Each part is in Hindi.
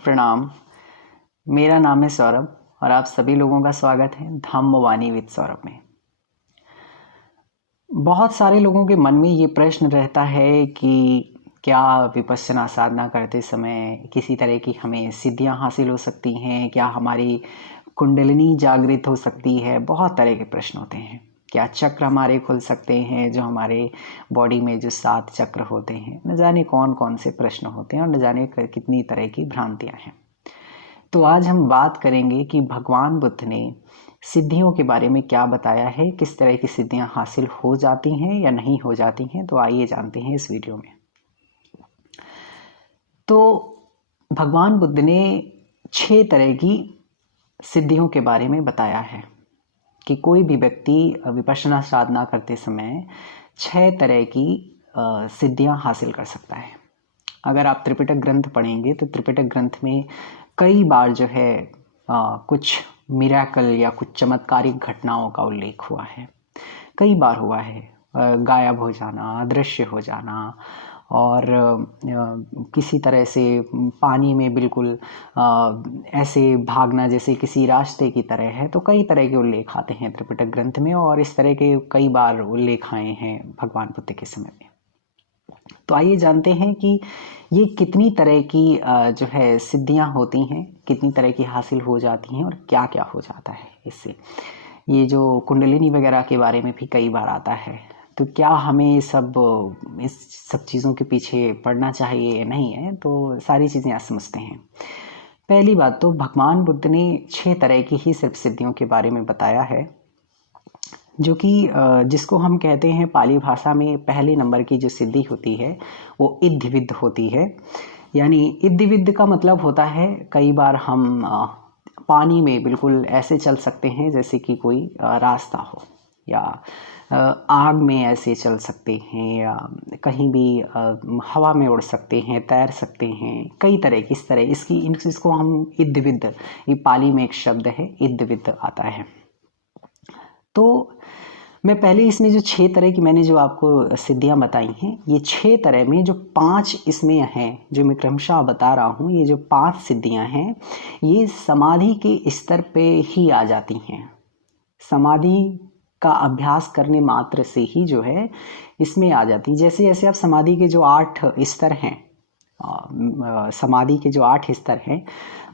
प्रणाम। मेरा नाम है सौरभ और आप सभी लोगों का स्वागत है धम्मवाणी विद सौरभ में। बहुत सारे लोगों के मन में ये प्रश्न रहता है कि क्या विपश्यना साधना करते समय किसी तरह की हमें सिद्धियां हासिल हो सकती हैं, क्या हमारी कुंडलिनी जागृत हो सकती है। बहुत तरह के प्रश्न होते हैं। क्या चक्र हमारे खुल सकते हैं, जो हमारे बॉडी में जो 7 चक्र होते हैं। न जाने कौन कौन से प्रश्न होते हैं और न जाने कितनी तरह की भ्रांतियां हैं। तो आज हम बात करेंगे कि भगवान बुद्ध ने सिद्धियों के बारे में क्या बताया है, किस तरह की सिद्धियां हासिल हो जाती हैं या नहीं हो जाती हैं। तो आइए जानते हैं इस वीडियो में। तो भगवान बुद्ध ने 6 तरह की सिद्धियों के बारे में बताया है कि कोई भी व्यक्ति विपश्यना साधना करते समय 6 तरह की सिद्धियां हासिल कर सकता है। अगर आप त्रिपिटक ग्रंथ पढ़ेंगे तो त्रिपिटक ग्रंथ में कई बार जो है कुछ मिराकल या कुछ चमत्कारिक घटनाओं का उल्लेख हुआ है। कई बार हुआ है, गायब हो जाना, अदृश्य हो जाना और किसी तरह से पानी में बिल्कुल ऐसे भागना जैसे किसी रास्ते की तरह है। तो कई तरह के उल्लेख आते हैं त्रिपिटक ग्रंथ में और इस तरह के कई बार उल्लेख आए हैं भगवान बुद्ध के समय में। तो आइए जानते हैं कि ये कितनी तरह की जो है सिद्धियां होती हैं, कितनी तरह की हासिल हो जाती हैं और क्या क्या हो जाता है इससे। ये जो कुंडलिनी वगैरह के बारे में भी कई बार आता है। तो क्या हमें इस सब चीज़ों के पीछे पड़ना चाहिए या नहीं है, तो सारी चीज़ें आज समझते हैं। पहली बात तो भगवान बुद्ध ने 6 तरह की ही सिर्फ सिद्धियों के बारे में बताया है, जो कि जिसको हम कहते हैं पाली भाषा में पहले नंबर की जो सिद्धि होती है वो इद्धिविद्ध होती है। यानी इद्धिविद्ध का मतलब होता है कई बार हम पानी में बिल्कुल ऐसे चल सकते हैं जैसे कि कोई रास्ता हो, या आग में ऐसे चल सकते हैं, या कहीं भी हवा में उड़ सकते हैं, तैर सकते हैं। कई तरह की इस तरह इसको हम इद्धिविद्ध, ये पाली में एक शब्द है इद्धिविद्ध आता है। तो मैं पहले इसमें जो 6 तरह की मैंने जो आपको सिद्धियां बताई हैं, ये 6 तरह में जो 5 इसमें हैं, जो मैं क्रमशः बता रहा हूँ, ये जो 5 सिद्धियां हैं ये समाधि के स्तर पे ही आ जाती हैं। समाधि का अभ्यास करने मात्र से ही जो है इसमें आ जाती। जैसे जैसे आप समाधि के जो 8 स्तर हैं, समाधि के जो 8 स्तर हैं,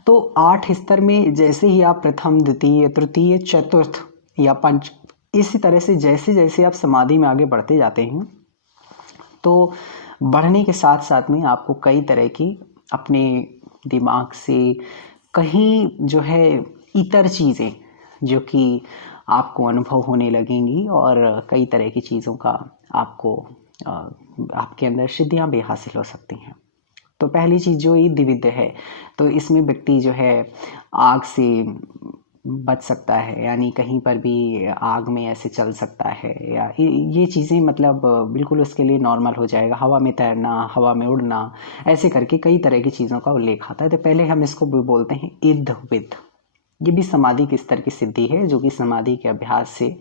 तो 8 स्तर में जैसे ही आप प्रथम, द्वितीय, तृतीय, चतुर्थ या पंच, इसी तरह से जैसे जैसे आप समाधि में आगे बढ़ते जाते हैं, तो बढ़ने के साथ साथ में आपको कई तरह की अपने दिमाग से कहीं जो है इतर चीज़ें जो कि आपको अनुभव होने लगेंगी और कई तरह की चीज़ों का आपको आपके अंदर सिद्धियां भी हासिल हो सकती हैं। तो पहली चीज़ जो इद्धिविद्ध है, तो इसमें व्यक्ति जो है आग से बच सकता है, यानी कहीं पर भी आग में ऐसे चल सकता है, या ये चीज़ें मतलब बिल्कुल उसके लिए नॉर्मल हो जाएगा। हवा में तैरना, हवा में उड़ना, ऐसे करके कई तरह की चीज़ों का उल्लेख आता है। तो पहले हम इसको भी बोलते हैं इद्धिविद्ध। ये भी समाधि के स्तर की सिद्धि है, जो कि समाधि के अभ्यास से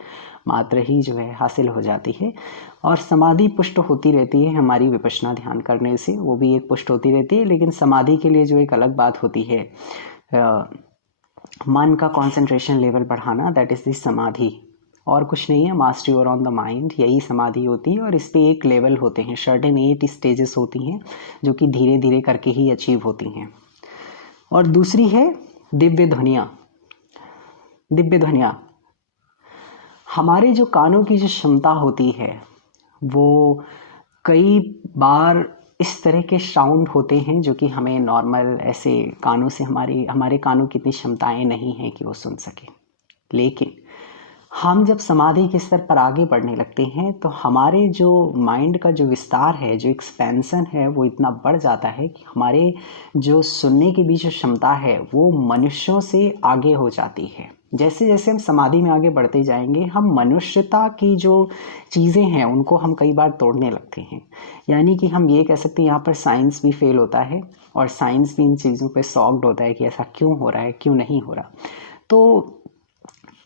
मात्र ही जो है हासिल हो जाती है। और समाधि पुष्ट होती रहती है हमारी विपश्यना ध्यान करने से, वो भी एक पुष्ट होती रहती है। लेकिन समाधि के लिए जो एक अलग बात होती है, मन का कंसंट्रेशन लेवल बढ़ाना, दैट इज द समाधि। और कुछ नहीं है, mastery over on the mind, यही समाधि होती है। और इस पे एक लेवल होते हैं, सर्टेन 8 स्टेजेस होती हैं, जो कि धीरे धीरे करके ही अचीव होती हैं। और दूसरी है दिव्य ध्वनियाँ। दिव्य ध्वनियाँ, हमारे जो कानों की जो क्षमता होती है, वो कई बार इस तरह के साउंड होते हैं जो कि हमें नॉर्मल ऐसे कानों से, हमारे कानों की इतनी क्षमताएं नहीं हैं कि वो सुन सके। लेकिन हम जब समाधि के स्तर पर आगे बढ़ने लगते हैं, तो हमारे जो माइंड का जो विस्तार है, जो एक्सपेंशन है, वो इतना बढ़ जाता है कि हमारे जो सुनने की भी जो क्षमता है वो मनुष्यों से आगे हो जाती है। जैसे जैसे हम समाधि में आगे बढ़ते जाएंगे, हम मनुष्यता की जो चीज़ें हैं उनको हम कई बार तोड़ने लगते हैं। यानी कि हम ये कह सकते हैं यहाँ पर साइंस भी फेल होता है और साइंस भी इन चीज़ों पे सॉक्ड होता है कि ऐसा क्यों हो रहा है, क्यों नहीं हो रहा। तो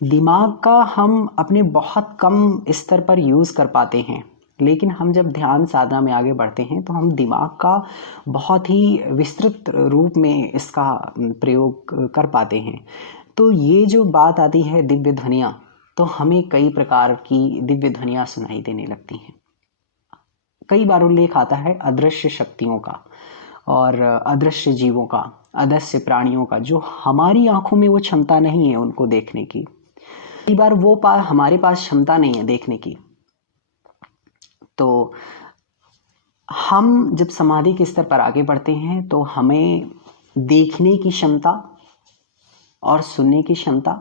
दिमाग का हम अपने बहुत कम स्तर पर यूज़ कर पाते हैं, लेकिन हम जब ध्यान साधना में आगे बढ़ते हैं तो हम दिमाग का बहुत ही विस्तृत रूप में इसका प्रयोग कर पाते हैं। तो ये जो बात आती है दिव्य ध्वनियाँ, तो हमें कई प्रकार की दिव्य ध्वनियाँ सुनाई देने लगती हैं। कई बार उल्लेख आता है अदृश्य शक्तियों का और अदृश्य जीवों का, अदृश्य प्राणियों का, जो हमारी आंखों में वो क्षमता नहीं है उनको देखने की। कई बार वो हमारे पास क्षमता नहीं है देखने की। तो हम जब समाधि के स्तर पर आगे बढ़ते हैं तो हमें देखने की क्षमता और सुनने की क्षमता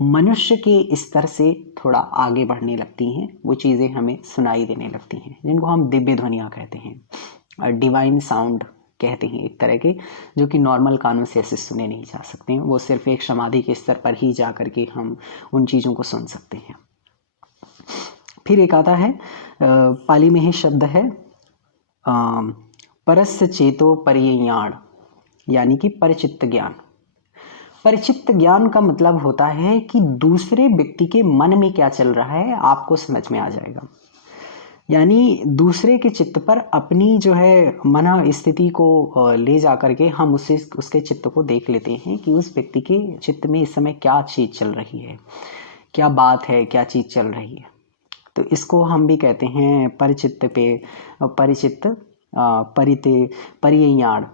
मनुष्य के स्तर से थोड़ा आगे बढ़ने लगती हैं। वो चीज़ें हमें सुनाई देने लगती हैं, जिनको हम दिव्य ध्वनियाँ कहते हैं, डिवाइन साउंड कहते हैं एक तरह के, जो कि नॉर्मल कानों से ऐसे सुने नहीं जा सकते हैं। वो सिर्फ एक समाधि के स्तर पर ही जा करके हम उन चीज़ों को सुन सकते हैं। फिर एक आता है, पाली में ही शब्द है परस्य चेतो परिय्याण, यानी कि परिचित्त ज्ञान। परिचित्त ज्ञान का मतलब होता है कि दूसरे व्यक्ति के मन में क्या चल रहा है आपको समझ में आ जाएगा। यानी दूसरे के चित्त पर अपनी जो है मन स्थिति को ले जा करके हम उसके चित्त को देख लेते हैं कि उस व्यक्ति के चित्त में इस समय क्या चीज़ चल रही है, क्या बात है, क्या चीज़ चल रही है। तो इसको हम भी कहते हैं परिचित्त परिय्याण,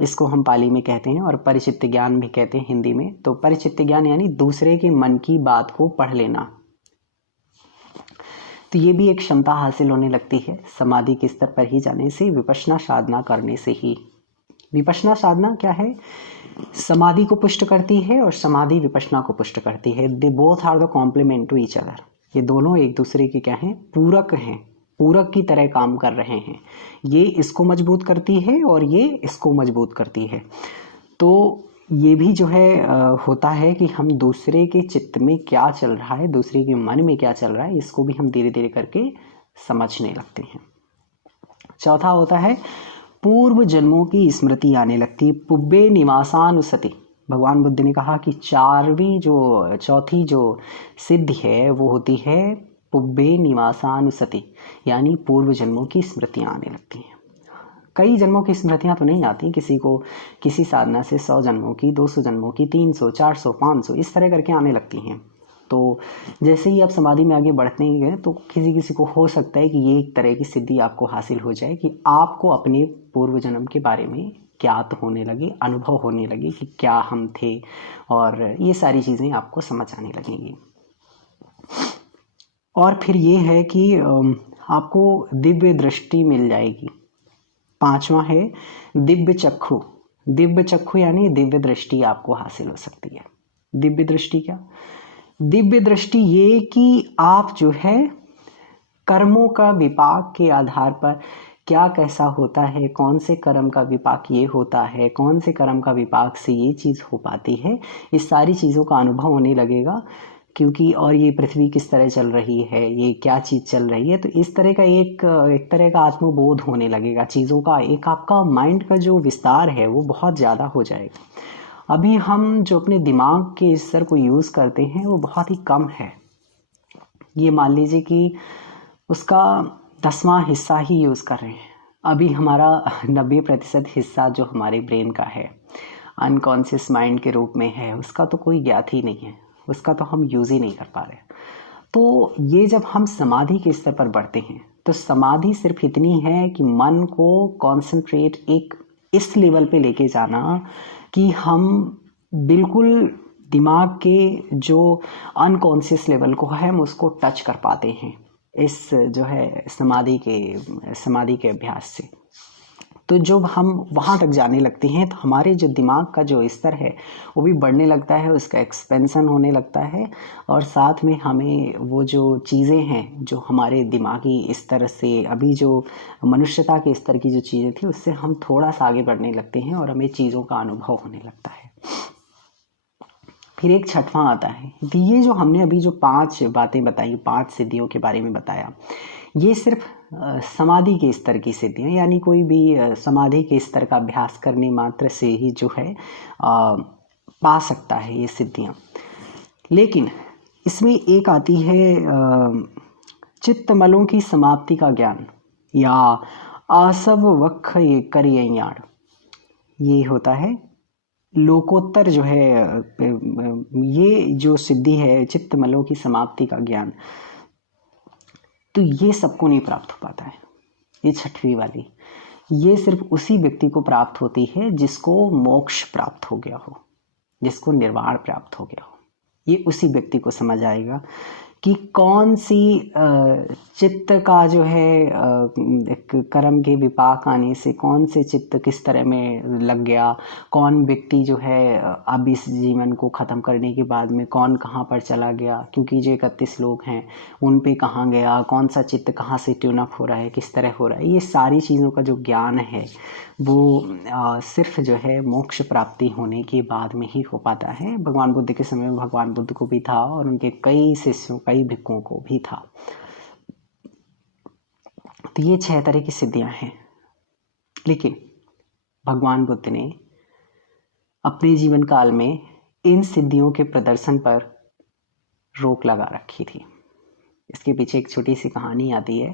इसको हम पाली में कहते हैं, और परिचित्त ज्ञान भी कहते हैं हिंदी में। तो परिचित्त ज्ञान यानी दूसरे के मन की बात को पढ़ लेना। तो ये भी एक क्षमता हासिल होने लगती है समाधि के स्तर पर ही जाने से, विपश्यना साधना करने से ही। विपश्यना साधना क्या है? समाधि को पुष्ट करती है और समाधि विपश्यना को पुष्ट करती है। They both are the complement to each other. ये दोनों एक दूसरे के क्या हैं? पूरक हैं, पूरक की तरह काम कर रहे हैं। ये इसको मजबूत करती है और ये इसको मजबूत करती है। तो ये भी जो है होता है कि हम दूसरे के चित्त में क्या चल रहा है, दूसरे के मन में क्या चल रहा है, इसको भी हम धीरे धीरे करके समझने लगते हैं। चौथा होता है पूर्व जन्मों की स्मृति आने लगती है। पुब्बे निवासानुसति। भगवान बुद्ध ने कहा कि चौथी जो सिद्धि है वो होती है पुब्बे निवासानुसति, यानी पूर्व जन्मों की स्मृतियाँ आने लगती हैं। कई जन्मों की स्मृतियाँ तो नहीं आती, किसी को किसी साधना से 100 जन्मों की, 200 जन्मों की, 300, 400, 500 इस तरह करके आने लगती हैं। तो जैसे ही आप समाधि में आगे बढ़ते हैं तो किसी किसी को हो सकता है कि ये एक तरह की सिद्धि आपको हासिल हो जाए कि आपको अपने पूर्व जन्म के बारे में ज्ञात होने लगे, अनुभव होने लगे कि क्या हम थे, और ये सारी चीज़ें आपको समझ आने लगेंगी। और फिर ये है कि आपको दिव्य दृष्टि मिल जाएगी। पांचवा है दिव्य चक्षु। दिव्य चक्षु यानी दिव्य दृष्टि आपको हासिल हो सकती है। दिव्य दृष्टि क्या? दिव्य दृष्टि ये कि आप जो है कर्मों का विपाक के आधार पर क्या कैसा होता है, कौन से कर्म का विपाक ये होता है, कौन से कर्म का विपाक से ये चीज़ हो पाती है, इस सारी चीज़ों का अनुभव होने लगेगा। क्योंकि और ये पृथ्वी किस तरह चल रही है, ये क्या चीज़ चल रही है, तो इस तरह का एक तरह का आत्मबोध होने लगेगा चीज़ों का। एक आपका माइंड का जो विस्तार है वो बहुत ज़्यादा हो जाएगा। अभी हम जो अपने दिमाग के स्तर को यूज़ करते हैं वो बहुत ही कम है। ये मान लीजिए कि उसका 10वां हिस्सा ही यूज़ कर रहे हैं। अभी हमारा 90% हिस्सा जो हमारे ब्रेन का है, अनकॉन्शियस माइंड के रूप में है, उसका तो कोई ज्ञात ही नहीं है, उसका तो हम यूज़ ही नहीं कर पा रहे। तो ये जब हम समाधि के स्तर पर बढ़ते हैं तो समाधि सिर्फ इतनी है कि मन को कॉन्सेंट्रेट एक इस लेवल पे लेके जाना कि हम बिल्कुल दिमाग के जो अनकॉन्शियस लेवल को है हम उसको टच कर पाते हैं इस जो है समाधि के अभ्यास से। तो जब हम वहाँ तक जाने लगते हैं तो हमारे जो दिमाग का जो स्तर है वो भी बढ़ने लगता है, उसका एक्सपेंशन होने लगता है, और साथ में हमें वो जो चीज़ें हैं जो हमारे दिमागी स्तर से अभी जो मनुष्यता के स्तर की जो चीज़ें थी उससे हम थोड़ा सा आगे बढ़ने लगते हैं और हमें चीज़ों का अनुभव होने लगता है। फिर एक छठवां आता है। तो ये जो हमने अभी जो 5 बातें बताई, 5 सिद्धियों के बारे में बताया, ये सिर्फ समाधि के स्तर की सिद्धियाँ, यानी कोई भी समाधि के स्तर का अभ्यास करने मात्र से ही जो है पा सकता है ये सिद्धियाँ। लेकिन इसमें एक आती है चित्तमलों की समाप्ति का ज्ञान, या आसव वक्ष ये करिययाण, ये होता है लोकोत्तर जो है। ये जो सिद्धि है चित्तमलों की समाप्ति का ज्ञान, तो ये सबको नहीं प्राप्त हो पाता है। ये छठवीं वाली, ये सिर्फ उसी व्यक्ति को प्राप्त होती है जिसको मोक्ष प्राप्त हो गया हो, जिसको निर्वाण प्राप्त हो गया हो। ये उसी व्यक्ति को समझ आएगा कि कौन सी चित्त का जो है एक कर्म के विपाक आने से कौन से चित्त किस तरह में लग गया, कौन व्यक्ति जो है अब इस जीवन को ख़त्म करने के बाद में कौन कहाँ पर चला गया, क्योंकि जो 31 लोग हैं उन पे कहाँ गया, कौन सा चित्त कहाँ से ट्यून अप हो रहा है, किस तरह हो रहा है, ये सारी चीज़ों का जो ज्ञान है वो सिर्फ जो है मोक्ष प्राप्ति होने के बाद में ही हो पाता है। भगवान बुद्ध के समय में भगवान बुद्ध को भी था और उनके कई शिष्यों, कई भिक्षुओं को भी था। तो ये 6 तरह की सिद्धियां हैं। लेकिन भगवान बुद्ध ने अपने जीवन काल में इन सिद्धियों के प्रदर्शन पर रोक लगा रखी थी। इसके पीछे एक छोटी सी कहानी आती है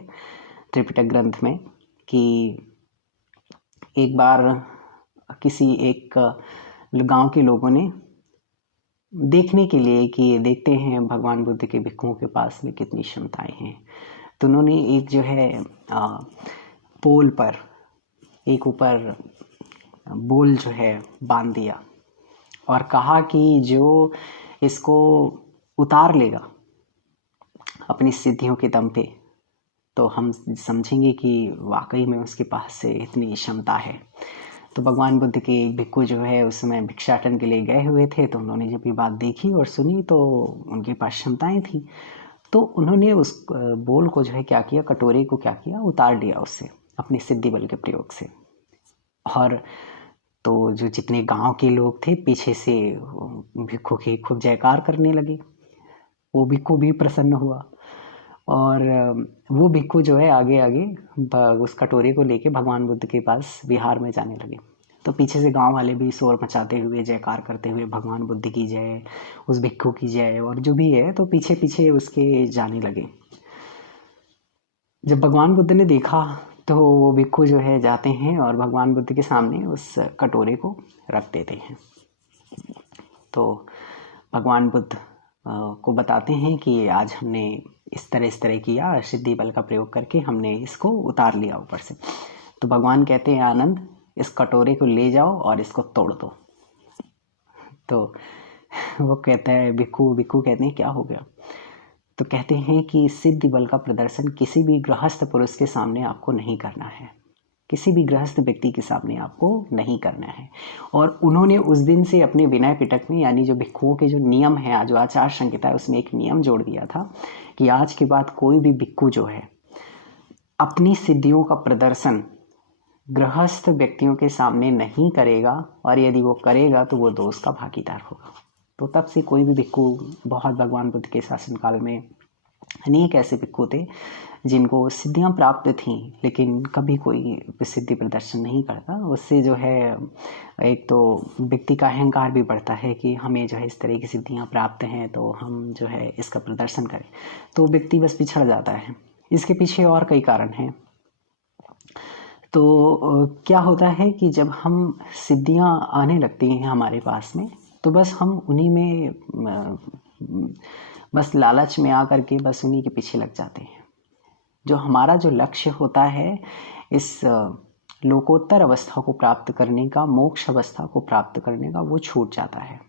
त्रिपिटक ग्रंथ में कि एक बार किसी एक गांव के लोगों ने देखने के लिए कि देखते हैं भगवान बुद्ध के भिक्षुओं के पास में कितनी क्षमताएं हैं, तो उन्होंने एक जो है पोल पर एक ऊपर बोल जो है बांध दिया और कहा कि जो इसको उतार लेगा अपनी सिद्धियों के दम पे, तो हम समझेंगे कि वाकई में उसके पास से इतनी क्षमता है। तो भगवान बुद्ध के एक भिक्षु जो है उस समय भिक्षाटन के लिए गए हुए थे, तो उन्होंने जब ये बात देखी और सुनी तो उनके पास क्षमताएं थी, तो उन्होंने उस बोल को जो है क्या किया, कटोरे को क्या किया, उतार लिया उससे अपनी सिद्धि बल के प्रयोग से। और तो जो जितने गांव के लोग थे पीछे से भिक्षु के खूब जयकार करने लगे। वो भिक्षु भी प्रसन्न हुआ और वो भिक्षु जो है आगे आगे उस कटोरे को लेके भगवान बुद्ध के पास विहार में जाने लगे। तो पीछे से गांव वाले भी शोर मचाते हुए जयकार करते हुए भगवान बुद्ध की जय, उस भिक्षु की जय, और जो भी है तो पीछे पीछे उसके जाने लगे। जब भगवान बुद्ध ने देखा तो वो भिक्षु जो है जाते हैं और भगवान बुद्ध के सामने उस कटोरे को रख देते हैं। तो भगवान बुद्ध को बताते हैं कि आज हमने इस तरह किया, सिद्धि बल का प्रयोग करके हमने इसको उतार लिया ऊपर से। तो भगवान कहते हैं, आनंद, इस कटोरे को ले जाओ और इसको तोड़ दो। तो वो कहता है, भिक्षु कहते हैं क्या हो गया? तो कहते हैं कि सिद्धि बल का प्रदर्शन किसी भी गृहस्थ पुरुष के सामने आपको नहीं करना है, किसी भी गृहस्थ व्यक्ति के सामने आपको नहीं करना है। और उन्होंने उस दिन से अपने विनय पिटक में, यानी जो भिक्षुओं के जो नियम है, जो आचार संहिता है, उसमें एक नियम जोड़ दिया था कि आज के बाद कोई भी भिक्षु जो है अपनी सिद्धियों का प्रदर्शन गृहस्थ व्यक्तियों के सामने नहीं करेगा, और यदि वो करेगा तो वो दोष का भागीदार होगा। तो तब से कोई भी भिक्षु, बहुत भगवान बुद्ध के शासनकाल में अनेक ऐसे भिक्षु थे जिनको सिद्धियां प्राप्त थीं, लेकिन कभी कोई सिद्धि प्रदर्शन नहीं करता। उससे जो है एक तो व्यक्ति का अहंकार भी बढ़ता है कि हमें जो है इस तरह की सिद्धियां प्राप्त हैं तो हम जो है इसका प्रदर्शन करें, तो व्यक्ति बस पिछड़ जाता है। इसके पीछे और कई कारण हैं। तो क्या होता है कि जब हम सिद्धियां आने लगती हैं हमारे पास में, तो बस हम उन्हीं में बस लालच में आकर के बस उन्हीं के पीछे लग जाते हैं। जो हमारा जो लक्ष्य होता है इस लोकोत्तर अवस्था को प्राप्त करने का, मोक्ष अवस्था को प्राप्त करने का, वो छूट जाता है।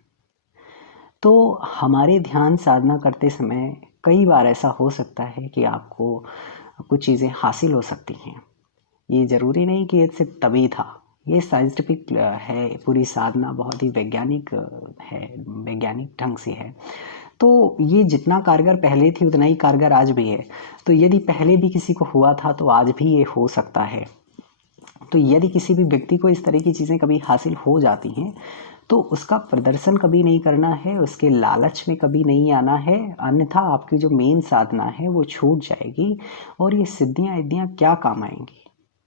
तो हमारे ध्यान साधना करते समय कई बार ऐसा हो सकता है कि आपको कुछ चीज़ें हासिल हो सकती हैं। ये ज़रूरी नहीं कि ये सिर्फ तभी था, ये साइंटिफिक है, पूरी साधना बहुत ही वैज्ञानिक है, वैज्ञानिक ढंग से है। तो ये जितना कारगर पहले थी उतना ही कारगर आज भी है। तो यदि पहले भी किसी को हुआ था तो आज भी ये हो सकता है। तो यदि किसी भी व्यक्ति को इस तरह की चीज़ें कभी हासिल हो जाती हैं तो उसका प्रदर्शन कभी नहीं करना है, उसके लालच में कभी नहीं आना है, अन्यथा आपकी जो मेन साधना है वो छूट जाएगी और ये सिद्धियाँ इद्दियाँ क्या काम आएंगी?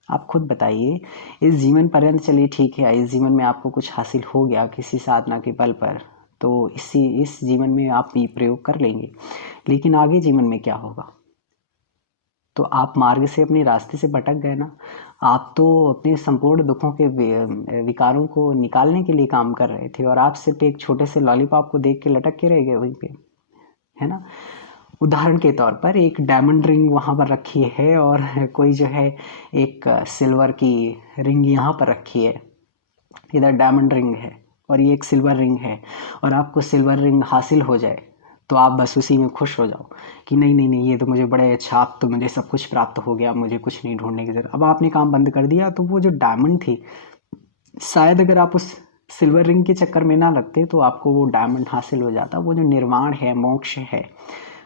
आप खुद बताइए। इस जीवन पर्यंत चलिए ठीक है, इस जीवन में आपको कुछ हासिल हो गया किसी साधना के बल पर, तो इस जीवन में आप ये प्रयोग कर लेंगे, लेकिन आगे जीवन में क्या होगा? तो आप मार्ग से अपने रास्ते से भटक गए ना। आप तो अपने संपूर्ण दुखों के विकारों को निकालने के लिए काम कर रहे थे, और आप सिर्फ एक छोटे से लॉलीपॉप को देख के लटक के रह गए वहीं पे, है ना। उदाहरण के तौर पर एक डायमंड रिंग वहाँ पर रखी है, और कोई जो है एक सिल्वर की रिंग यहाँ पर रखी है। इधर डायमंड रिंग है और ये एक सिल्वर रिंग है, और आपको सिल्वर रिंग हासिल हो जाए तो आप बस उसी में खुश हो जाओ कि नहीं नहीं नहीं, ये तो मुझे बड़े अच्छा, अब तो मुझे सब कुछ प्राप्त हो गया, मुझे कुछ नहीं ढूंढने की जरूरत। अब आपने काम बंद कर दिया, तो वो जो डायमंड थी, शायद अगर आप उस सिल्वर रिंग के चक्कर में ना लगते तो आपको वो डायमंड हासिल हो जाता। वो जो निर्वाण है, मोक्ष है,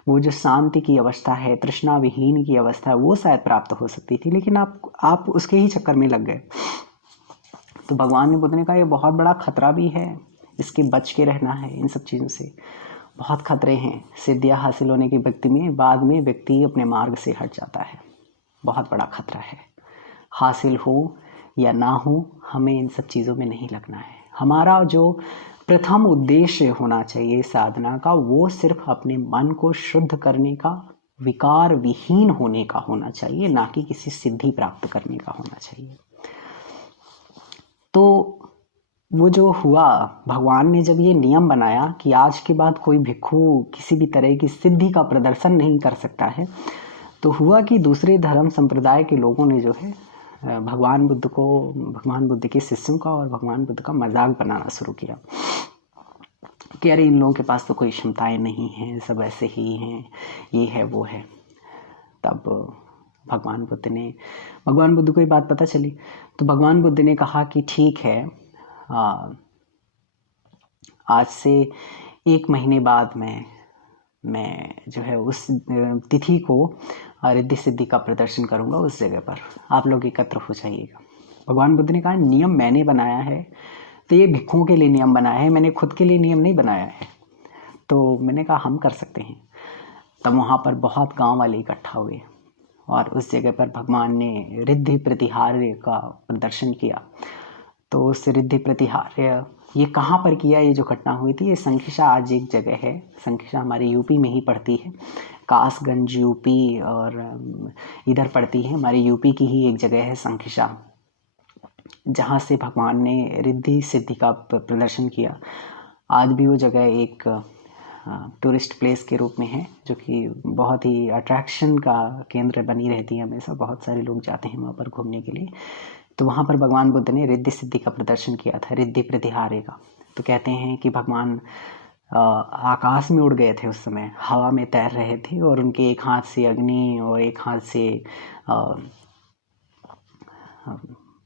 वो जो शांति की अवस्था है, तृष्णा विहीन की अवस्था है, वो शायद प्राप्त हो सकती थी, लेकिन आप उसके ही चक्कर में लग गए। तो भगवान बुद्ध ने कहा ये बहुत बड़ा खतरा भी है, इसके बच के रहना है। इन सब चीज़ों से बहुत खतरे हैं। सिद्धियाँ हासिल होने की व्यक्ति में बाद में व्यक्ति अपने मार्ग से हट जाता है, बहुत बड़ा खतरा है। हासिल हो या ना हो, हमें इन सब चीज़ों में नहीं लगना है। हमारा जो प्रथम उद्देश्य होना चाहिए साधना का, वो सिर्फ अपने मन को शुद्ध करने का, विकार विहीन होने का होना चाहिए, ना कि किसी सिद्धि प्राप्त करने का होना चाहिए। तो वो जो हुआ, भगवान ने जब ये नियम बनाया कि आज के बाद कोई भिक्षु किसी भी तरह की सिद्धि का प्रदर्शन नहीं कर सकता है, तो हुआ कि दूसरे धर्म संप्रदाय के लोगों ने जो है भगवान बुद्ध के शिष्यों का और भगवान बुद्ध का मजाक बनाना शुरू किया कि अरे इन लोगों के पास तो कोई क्षमताएं नहीं हैं, सब ऐसे ही हैं, ये है वो है। तब भगवान बुद्ध को ये बात पता चली, तो भगवान बुद्ध ने कहा कि ठीक है, आज से 1 महीने बाद मैं जो है उस तिथि को रिद्धि सिद्धि का प्रदर्शन करूंगा उस जगह पर, आप लोग एकत्र हो जाइएगा। भगवान बुद्ध ने कहा नियम मैंने बनाया है, तो ये भिक्षुओं के लिए नियम बनाया है, मैंने खुद के लिए नियम नहीं बनाया है। तो मैंने कहा हम कर सकते हैं। तब वहाँ पर बहुत गांव वाले इकट्ठा हुए और उस जगह पर भगवान ने रिद्धि प्रतिहार्य का प्रदर्शन किया। तो उस रिद्धि प्रतिहार्य ये कहाँ पर किया, ये जो घटना हुई थी, ये संखिशा आज एक जगह है। संखिशा हमारे यूपी में ही पड़ती है, कासगंज यूपी, और इधर पड़ती है हमारे यूपी की ही एक जगह है संखिशा, जहाँ से भगवान ने रिद्धि सिद्धि का प्रदर्शन किया। आज भी वो जगह एक टूरिस्ट प्लेस के रूप में है, जो कि बहुत ही अट्रैक्शन का केंद्र बनी रहती है हमेशा। बहुत सारे लोग जाते हैं वहाँ पर घूमने के लिए। तो वहाँ पर भगवान बुद्ध ने रिद्धि सिद्धि का प्रदर्शन किया था, रिद्धि प्रतिहार्य का। तो कहते हैं कि भगवान आकाश में उड़ गए थे, उस समय हवा में तैर रहे थे, और उनके एक हाथ से अग्नि और एक हाथ से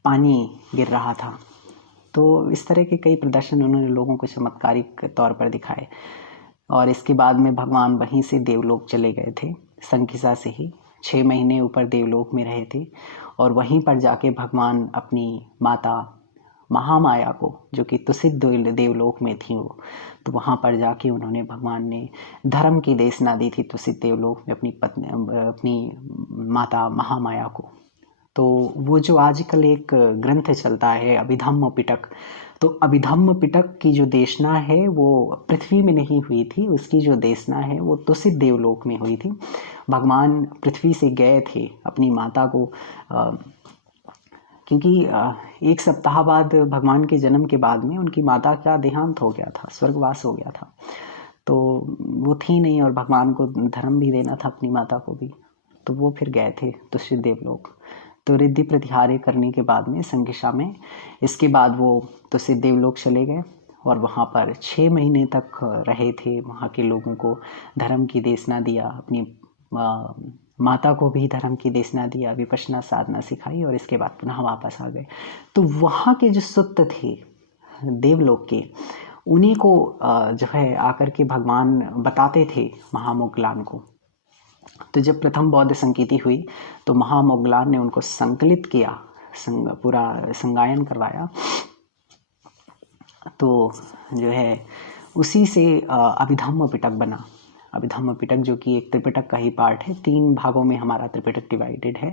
पानी गिर रहा था। तो इस तरह के कई प्रदर्शन उन्होंने लोगों को चमत्कारिक तौर पर दिखाए। और इसके बाद में भगवान वहीं से देवलोक चले गए थे, संकिसा से ही 6 महीने ऊपर देवलोक में रहे थे। और वहीं पर जाके भगवान अपनी माता महामाया को, जो कि तुसित देवलोक में थी वो, तो वहाँ पर जाके उन्होंने, भगवान ने धर्म की देशना दी थी तुसित देवलोक में अपनी माता महामाया को। तो वो जो आजकल एक ग्रंथ चलता है अभिधम्म पिटक, तो अभिधम्म पिटक की जो देशना है वो पृथ्वी में नहीं हुई थी, उसकी जो देशना है वो तुसित देवलोक में हुई थी। भगवान पृथ्वी से गए थे अपनी माता को, क्योंकि 1 सप्ताह बाद भगवान के जन्म के बाद में उनकी माता का देहांत हो गया था, स्वर्गवास हो गया था। तो वो थी नहीं, और भगवान को धर्म भी देना था अपनी माता को भी, तो वो फिर गए थे तुसित देवलोक। तो रिद्धि प्रतिहार्य करने के बाद में संकिशा में, इसके बाद वो तुसित देवलोक चले गए और वहाँ पर 6 महीने तक रहे थे। वहाँ के लोगों को धर्म की देशना दिया, अपनी माता को भी धर्म की देशना दिया, विपश्यना साधना सिखाई, और इसके बाद पुनः वापस आ गए। तो वहाँ के जो सुत थे देवलोक के, उन्हीं को जो है आकर के भगवान बताते थे महामोगलान को। तो जब प्रथम बौद्ध संगीति हुई तो महामोगलान ने उनको संकलित किया, पूरा संगायन करवाया। तो जो है उसी से अभिधम्म पिटक बना। अभिधम्म पिटक जो कि एक त्रिपिटक का ही पार्ट है, 3 भागों में हमारा त्रिपिटक डिवाइडेड है।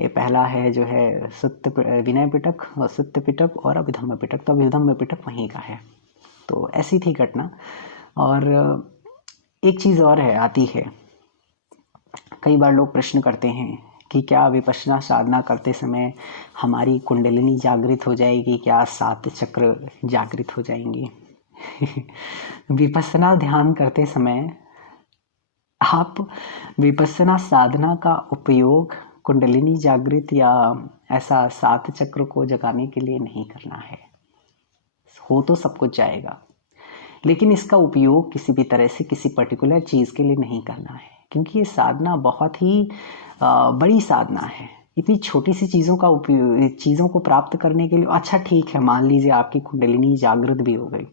ये पहला है जो है सुत्त विनय पिटक, सुत्त पिटक और अभिधम्म पिटक। तो अभिधम्म पिटक वहीं का है। तो ऐसी थी घटना। और एक चीज़ और है आती है, कई बार लोग प्रश्न करते हैं कि क्या विपश्यना साधना करते समय हमारी कुंडलिनी जागृत हो जाएगी, क्या 7 चक्र जागृत हो जाएंगे। विपश्यना ध्यान करते समय आप विपश्यना साधना का उपयोग कुंडलिनी जागृत या ऐसा 7 चक्र को जगाने के लिए नहीं करना है। हो तो सब कुछ जाएगा, लेकिन इसका उपयोग किसी भी तरह से किसी पर्टिकुलर चीज़ के लिए नहीं करना है, क्योंकि ये साधना बहुत ही बड़ी साधना है। इतनी छोटी सी चीज़ों का उपयोग, चीज़ों को प्राप्त करने के लिए, अच्छा ठीक है, मान लीजिए आपकी कुंडलिनी जागृत भी हो गई,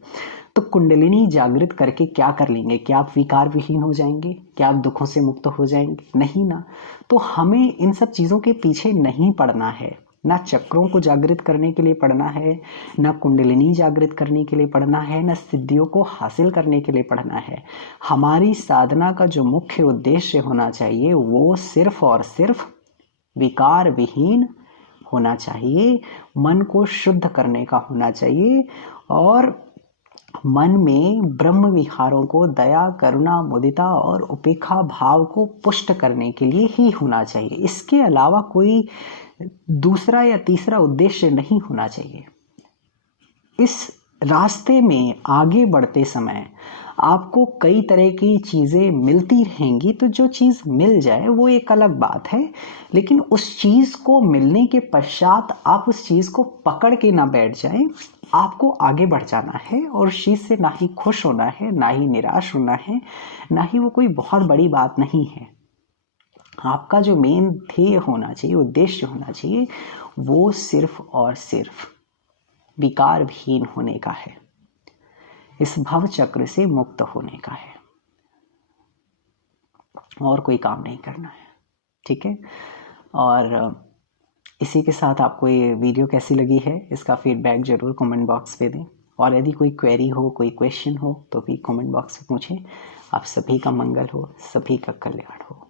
तो कुंडलिनी जागृत करके क्या कर लेंगे? क्या आप विकार विहीन हो जाएंगे? क्या आप दुखों से मुक्त हो जाएंगे? नहीं ना। तो हमें इन सब चीज़ों के पीछे नहीं पड़ना है। ना चक्रों को जागृत करने के लिए पढ़ना है, ना कुंडलिनी जागृत करने के लिए पढ़ना है, ना सिद्धियों को हासिल करने के लिए पढ़ना है। हमारी साधना का जो मुख्य उद्देश्य होना चाहिए वो सिर्फ और सिर्फ विकार विहीन होना चाहिए, मन को शुद्ध करने का होना चाहिए, और मन में ब्रह्म विहारों को, दया, करुणा, मुदिता और उपेक्षा भाव को पुष्ट करने के लिए ही होना चाहिए। इसके अलावा कोई दूसरा या तीसरा उद्देश्य नहीं होना चाहिए। इस रास्ते में आगे बढ़ते समय आपको कई तरह की चीज़ें मिलती रहेंगी, तो जो चीज़ मिल जाए वो एक अलग बात है, लेकिन उस चीज़ को मिलने के पश्चात आप उस चीज़ को पकड़ के ना बैठ जाएं। आपको आगे बढ़ जाना है और उस चीज़ से ना ही खुश होना है, ना ही निराश होना है, ना ही वो कोई बहुत बड़ी बात नहीं है। आपका जो मेन ध्येय होना चाहिए, उद्देश्य होना चाहिए, वो सिर्फ और सिर्फ विकार विहीन होने का है, इस भव चक्र से मुक्त होने का है, और कोई काम नहीं करना है। ठीक है। और इसी के साथ आपको ये वीडियो कैसी लगी है, इसका फीडबैक जरूर कमेंट बॉक्स पे दें, और यदि कोई क्वेरी हो, कोई क्वेश्चन हो, तो भी कमेंट बॉक्स में पूछें। आप सभी का मंगल हो, सभी का कल्याण हो।